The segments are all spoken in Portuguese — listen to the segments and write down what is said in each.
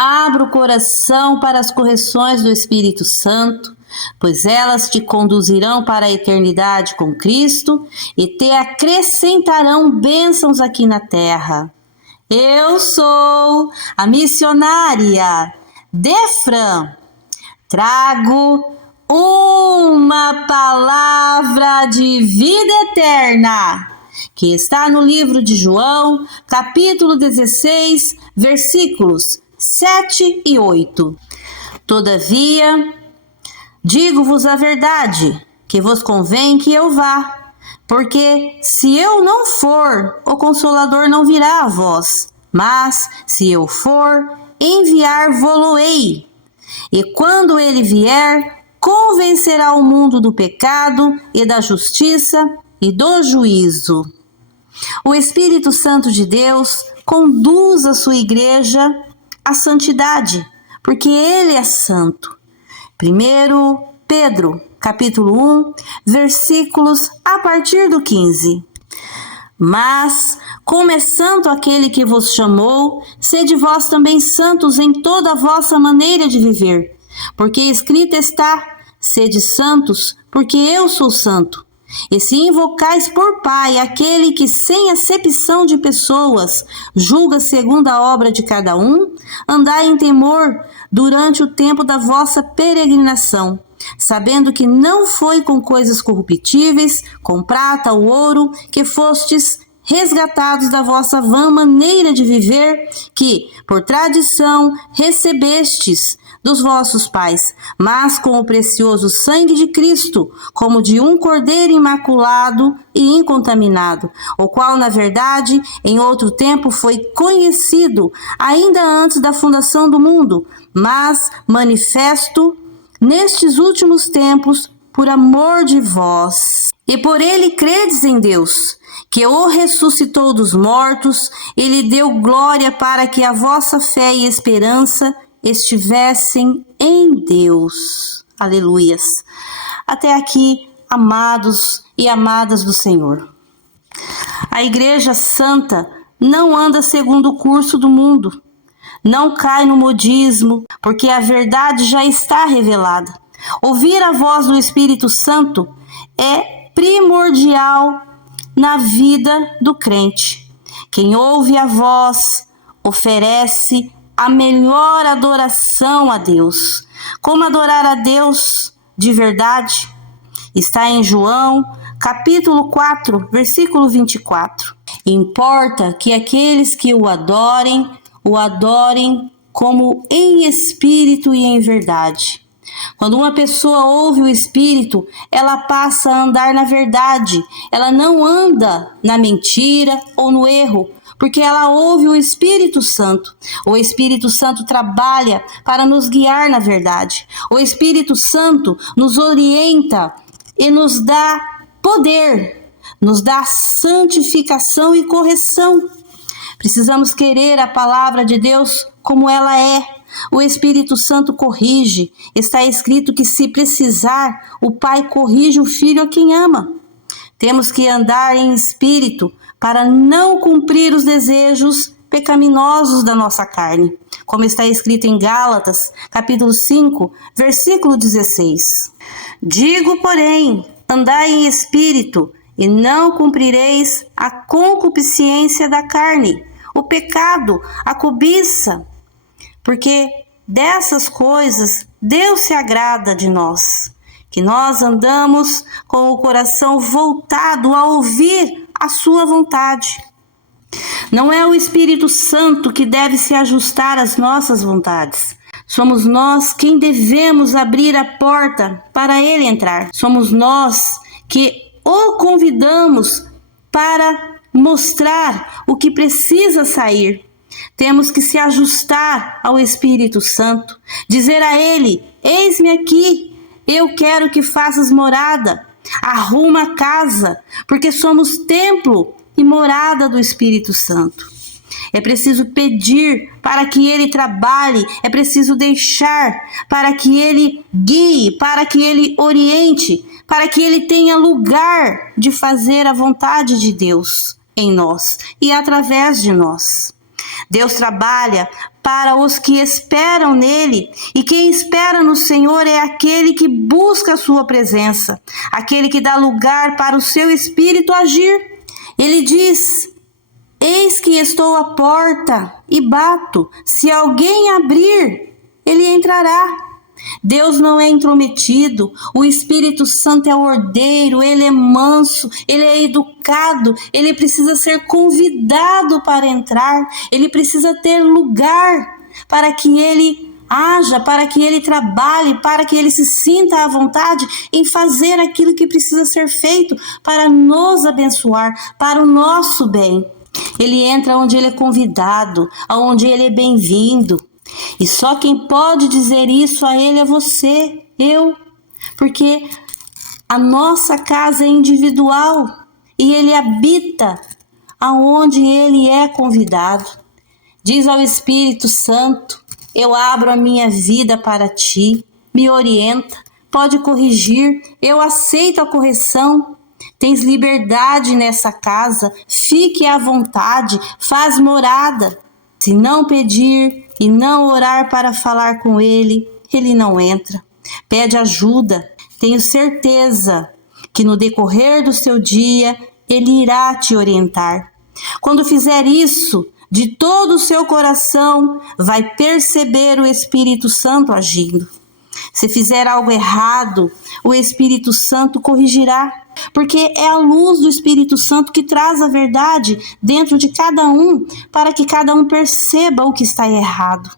Abra o coração para as correções do Espírito Santo, pois elas te conduzirão para a eternidade com Cristo e te acrescentarão bênçãos aqui na terra. Eu sou a missionária Defran. Trago uma palavra de vida eterna, que está no livro de João, capítulo 16, versículos 7 e 8. Todavia, digo-vos a verdade, que vos convém que eu vá, porque se eu não for, o Consolador não virá a vós, mas se eu for, enviar-vos-ei. E quando ele vier, convencerá o mundo do pecado e da justiça e do juízo. O Espírito Santo de Deus conduz a sua igreja à santidade, porque ele é santo. 1 Pedro, capítulo 1, versículos a partir do 15. Mas, como é santo aquele que vos chamou, sede vós também santos em toda a vossa maneira de viver, porque escrito está: sede santos, porque eu sou santo. E se invocais por Pai aquele que sem acepção de pessoas julga segundo a obra de cada um, andai em temor durante o tempo da vossa peregrinação, sabendo que não foi com coisas corruptíveis, com prata ou ouro, que fostes resgatados da vossa vã maneira de viver, que, por tradição, recebestes dos vossos pais, mas com o precioso sangue de Cristo, como de um cordeiro imaculado e incontaminado, o qual, na verdade, em outro tempo foi conhecido, ainda antes da fundação do mundo, mas manifesto nestes últimos tempos por amor de vós. E por ele credes em Deus, que o ressuscitou dos mortos e lhe deu glória, para que a vossa fé e esperança estivessem em Deus. Aleluias. Até aqui, amados e amadas do Senhor. A Igreja Santa não anda segundo o curso do mundo, não cai no modismo, porque a verdade já está revelada. Ouvir a voz do Espírito Santo é primordial na vida do crente. Quem ouve a voz oferece a melhor adoração a Deus. Como adorar a Deus de verdade? Está em João, capítulo 4, versículo 24. Importa que aqueles que o adorem como em espírito e em verdade. Quando uma pessoa ouve o Espírito, ela passa a andar na verdade. Ela não anda na mentira ou no erro, porque ela ouve o Espírito Santo. O Espírito Santo trabalha para nos guiar na verdade. O Espírito Santo nos orienta e nos dá poder, nos dá santificação e correção. Precisamos querer a palavra de Deus como ela é. O Espírito Santo corrige. Está escrito que, se precisar, o Pai corrige o Filho a quem ama. Temos que andar em espírito para não cumprir os desejos pecaminosos da nossa carne, como está escrito em Gálatas, capítulo 5, versículo 16. Digo, porém, andai em espírito, e não cumprireis a concupiscência da carne, o pecado, a cobiça, porque dessas coisas Deus se agrada de nós, que nós andamos com o coração voltado a ouvir a sua vontade. Não é o Espírito Santo que deve se ajustar às nossas vontades. Somos nós quem devemos abrir a porta para ele entrar. Somos nós que o convidamos para mostrar o que precisa sair. Temos que se ajustar ao Espírito Santo, dizer a ele: eis-me aqui, eu quero que faças morada, arruma a casa, porque somos templo e morada do Espírito Santo. É preciso pedir para que ele trabalhe, é preciso deixar para que ele guie, para que ele oriente, para que ele tenha lugar de fazer a vontade de Deus em nós e através de nós. Deus trabalha para os que esperam nele, e quem espera no Senhor é aquele que busca a sua presença, aquele que dá lugar para o seu espírito agir. Ele diz: eis que estou à porta e bato, se alguém abrir, ele entrará. Deus não é intrometido, o Espírito Santo é ordeiro, ele é manso, ele é educado, ele precisa ser convidado para entrar, ele precisa ter lugar para que ele haja, para que ele trabalhe, para que ele se sinta à vontade em fazer aquilo que precisa ser feito para nos abençoar, para o nosso bem. Ele entra onde ele é convidado, aonde ele é bem-vindo. E só quem pode dizer isso a ele é você, eu, porque a nossa casa é individual e ele habita aonde ele é convidado. Diz ao Espírito Santo: eu abro a minha vida para ti, me orienta, pode corrigir, eu aceito a correção. Tens liberdade nessa casa, fique à vontade, faz morada. Se não pedir e não orar para falar com ele, ele não entra. Pede ajuda. Tenho certeza que no decorrer do seu dia, ele irá te orientar. Quando fizer isso, de todo o seu coração, vai perceber o Espírito Santo agindo. Se fizer algo errado, o Espírito Santo corrigirá, porque é a luz do Espírito Santo que traz a verdade dentro de cada um, para que cada um perceba o que está errado.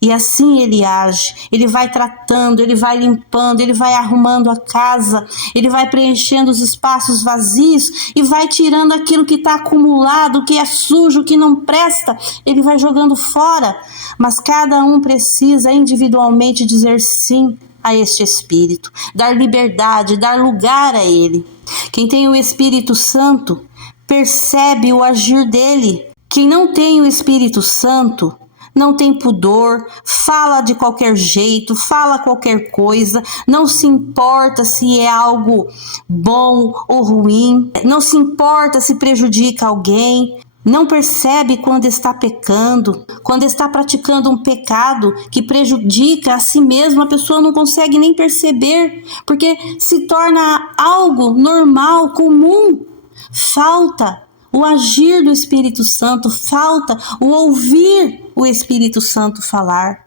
E assim ele age, ele vai tratando, ele vai limpando, ele vai arrumando a casa, ele vai preenchendo os espaços vazios e vai tirando aquilo que está acumulado, que é sujo, que não presta, ele vai jogando fora. Mas cada um precisa individualmente dizer sim a este Espírito, dar liberdade, dar lugar a ele. Quem tem o Espírito Santo percebe o agir dele. Quem não tem o Espírito Santo não tem pudor, fala de qualquer jeito, fala qualquer coisa, não se importa se é algo bom ou ruim, não se importa se prejudica alguém, não percebe quando está pecando, quando está praticando um pecado que prejudica a si mesmo, a pessoa não consegue nem perceber, porque se torna algo normal, comum. Falta o agir do Espírito Santo, falta o ouvir o Espírito Santo falar.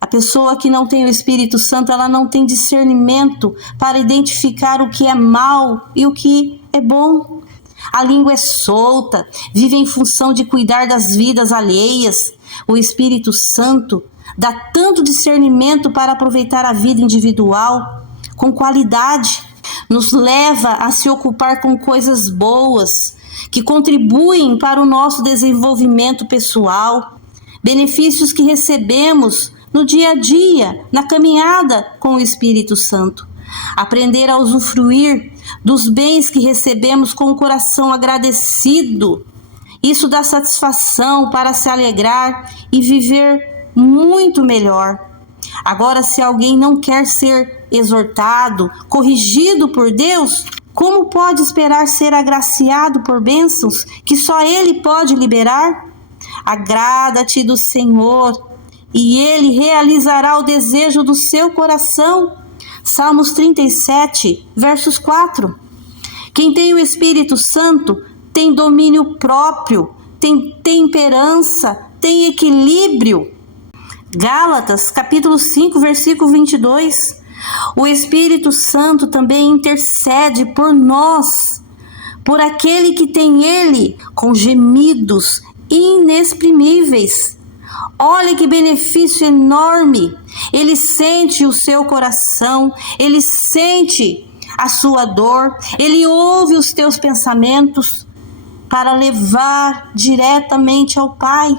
A pessoa que não tem o Espírito Santo, ela não tem discernimento para identificar o que é mal e o que é bom. A língua é solta, vive em função de cuidar das vidas alheias. O Espírito Santo dá tanto discernimento para aproveitar a vida individual com qualidade, nos leva a se ocupar com coisas boas, que contribuem para o nosso desenvolvimento pessoal, benefícios que recebemos no dia a dia, na caminhada com o Espírito Santo. Aprender a usufruir dos bens que recebemos com o coração agradecido. Isso dá satisfação para se alegrar e viver muito melhor. Agora, se alguém não quer ser exortado, corrigido por Deus, como pode esperar ser agraciado por bênçãos que só Ele pode liberar? Agrada-te do Senhor, e Ele realizará o desejo do seu coração. Salmos 37, versos 4. Quem tem o Espírito Santo tem domínio próprio, tem temperança, tem equilíbrio. Gálatas, capítulo 5, versículo 22. O Espírito Santo também intercede por nós, por aquele que tem Ele, com gemidos inexprimíveis. Olha que benefício enorme! Ele sente o seu coração, ele sente a sua dor, ele ouve os teus pensamentos para levar diretamente ao Pai,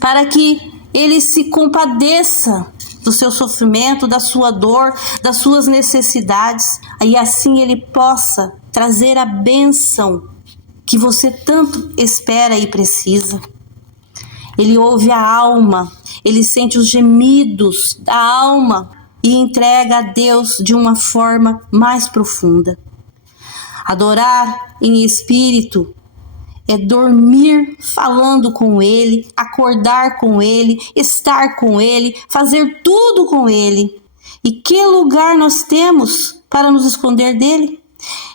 para que ele se compadeça do seu sofrimento, da sua dor, das suas necessidades, e assim ele possa trazer a bênção que você tanto espera e precisa. Ele ouve a alma, ele sente os gemidos da alma e entrega a Deus de uma forma mais profunda. Adorar em espírito é dormir falando com Ele, acordar com Ele, estar com Ele, fazer tudo com Ele. E que lugar nós temos para nos esconder dele?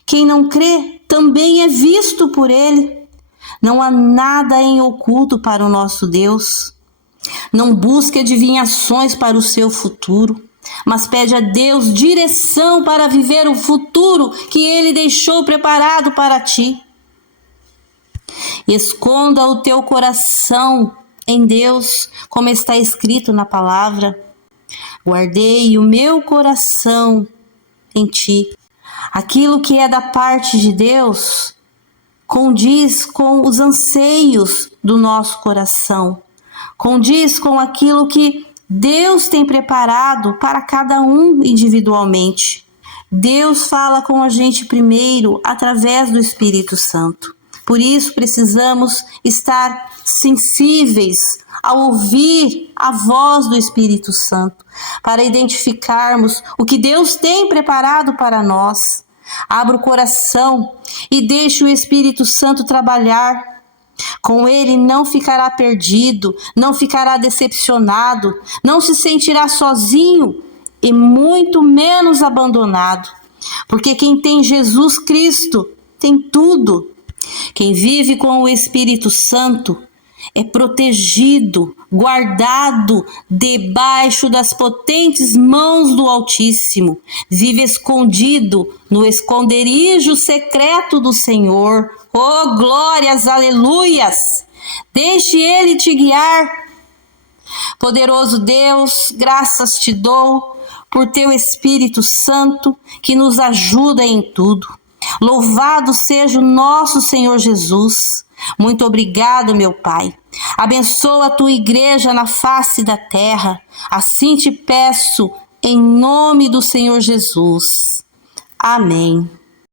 Quem não crê também é visto por Ele. Não há nada em oculto para o nosso Deus. Não busque adivinhações para o seu futuro, mas pede a Deus direção para viver o futuro que Ele deixou preparado para ti. Esconda o teu coração em Deus, como está escrito na palavra. Guardei o meu coração em ti. Aquilo que é da parte de Deus condiz com os anseios do nosso coração, condiz com aquilo que Deus tem preparado para cada um individualmente. Deus fala com a gente primeiro através do Espírito Santo. Por isso precisamos estar sensíveis a ouvir a voz do Espírito Santo, para identificarmos o que Deus tem preparado para nós. Abra o coração e deixe o Espírito Santo trabalhar. Com Ele não ficará perdido, não ficará decepcionado, não se sentirá sozinho e muito menos abandonado. Porque quem tem Jesus Cristo tem tudo. Quem vive com o Espírito Santo é protegido, guardado debaixo das potentes mãos do Altíssimo. Vive escondido no esconderijo secreto do Senhor. Oh, glórias, aleluias! Deixe Ele te guiar. Poderoso Deus, graças te dou por teu Espírito Santo que nos ajuda em tudo. Louvado seja o nosso Senhor Jesus. Muito obrigado, meu Pai. Abençoa a tua igreja na face da terra. Assim te peço, em nome do Senhor Jesus. Amém.